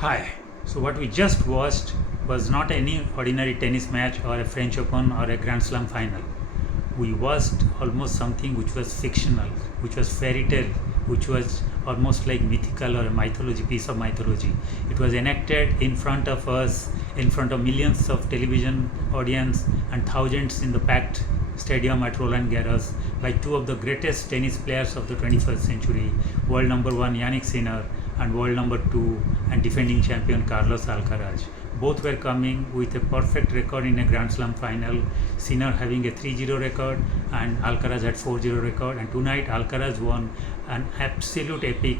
Hi. So what we just watched was not any ordinary tennis match or a French Open or a Grand Slam final. We watched almost something which was fictional, which was fairy tale, which was almost like mythical or a mythology, piece of mythology. It was enacted in front of us, in front of millions of television audience and thousands in the packed stadium at Roland Garros by two of the greatest tennis players of the 21st century, world number one Yannick Sinner and world number two and defending champion Carlos Alcaraz. Both were coming with a perfect record in a Grand Slam final. Sinner having a 3-0 record and Alcaraz had 4-0 record. And tonight Alcaraz won an absolute epic,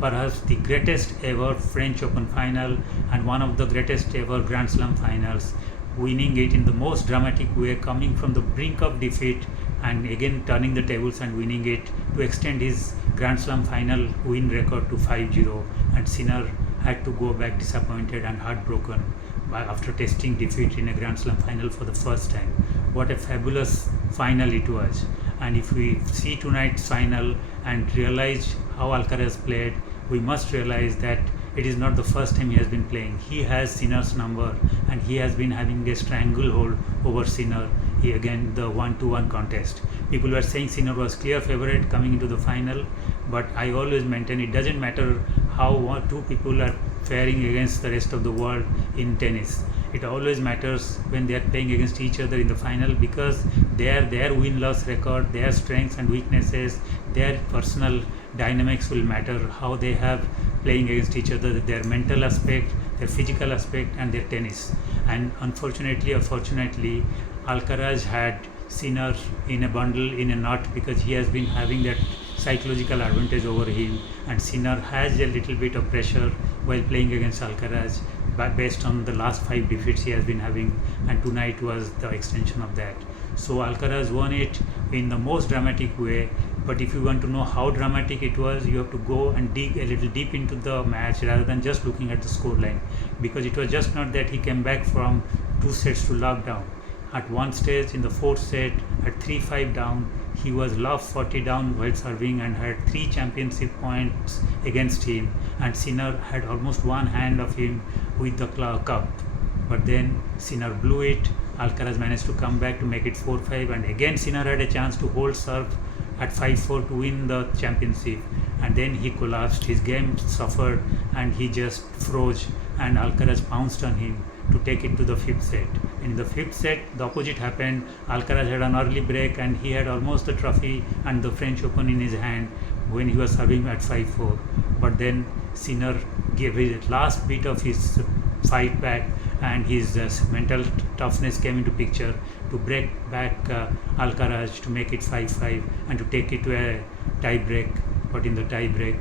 perhaps the greatest ever French Open final and one of the greatest ever Grand Slam finals, winning it in the most dramatic way, coming from the brink of defeat and again turning the tables and winning it to extend his Grand Slam final win record to 5-0. And Sinner had to go back disappointed and heartbroken after tasting defeat in a Grand Slam final for the first time. What a fabulous final it was. And if we see tonight's final and realize how Alcaraz played, we must realize that it is not the first time he has been playing. He has Sinner's number and he has been having a stranglehold over Sinner. He again the 1-1 contest. People were saying Sinner was clear favorite coming into the final, but I always maintain it doesn't matter how two people are faring against the rest of the world in tennis. It always matters when they are playing against each other in the final because their win-loss record, their strengths and weaknesses, their personal dynamics will matter. How they have playing against each other, their mental aspect, their physical aspect, and their tennis. And unfortunately or fortunately, Alcaraz had Sinner in a bundle, in a knot, because he has been having that psychological advantage over him, and Sinner has a little bit of pressure while playing against Alcaraz based on the last 5 defeats he has been having, and tonight was the extension of that. So Alcaraz won it in the most dramatic way, but if you want to know how dramatic it was, you have to go and dig a little deep into the match rather than just looking at the scoreline, because it was just not that he came back from 2 sets to lockdown. At one stage in the 4th set, at 3-5 down, he was love 40 down while serving and had 3 championship points against him, and Sinner had almost one hand of him with the cup. But then Sinner blew it. Alcaraz managed to come back to make it 4-5, and again Sinner had a chance to hold serve at 5-4 to win the championship, and then he collapsed. His game suffered and he just froze, and Alcaraz pounced on him to take it to the 5th set. And in the 5th set, the opposite happened. Alcaraz had an early break and he had almost the trophy and the French Open in his hand when he was serving at 5-4. But then Sinner gave his last bit of his fight back, and his mental toughness came into picture to break back Alcaraz to make it 5-5 and to take it to a tie break. But in the tie break,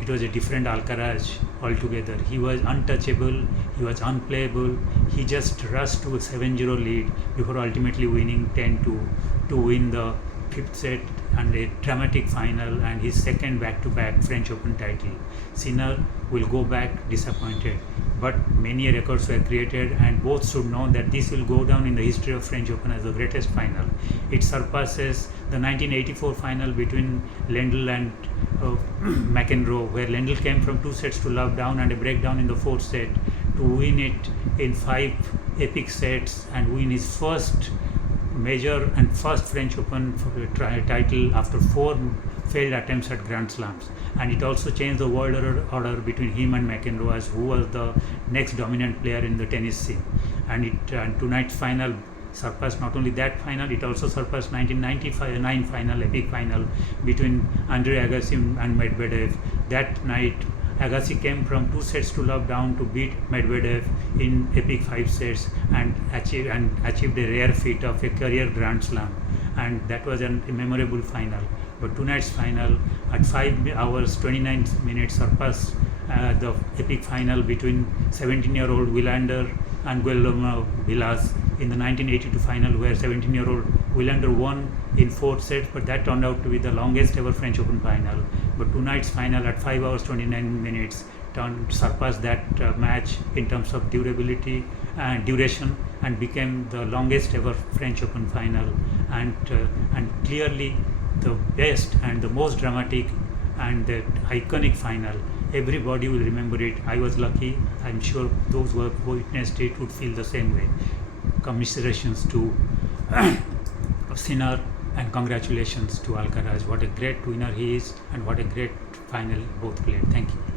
it was a different Alcaraz altogether. He was untouchable, he was unplayable, he just rushed to a 7-0 lead before ultimately winning 10-2 to win the 5th set and a dramatic final and his second back-to-back French Open title. Sinner will go back disappointed, but many records were created, and both should know that this will go down in the history of French Open as the greatest final. It surpasses the 1984 final between Lendl and McEnroe, where Lendl came from 2 sets to love down and a breakdown in the 4th set to win it in 5 epic sets and win his first major and first French Open title after 4 failed attempts at Grand Slams. And it also changed the world order between him and McEnroe as who was the next dominant player in the tennis scene. And tonight's final surpassed not only that final, it also surpassed 1995 final, epic final between Andre Agassi and Medvedev. That night Agassi came from 2 sets to love down to beat Medvedev in epic 5 sets and achieved a rare feat of a career Grand Slam, and that was a memorable final. But tonight's final at 5 hours 29 minutes surpassed the epic final between 17-year-old Wilander and Guillermo Vilas in the 1982 final, where 17-year-old Wilander won in 4 sets, but that turned out to be the longest ever French Open final. But tonight's final at 5 hours 29 minutes surpassed that match in terms of durability and duration, and became the longest ever French Open final, and clearly the best and the most dramatic and the iconic final Everybody will remember it. I was lucky. I'm sure those who have witnessed it would feel the same way. Commiserations to Sinner and congratulations to Alcaraz. What a great winner he is, and what a great final both played. Thank you.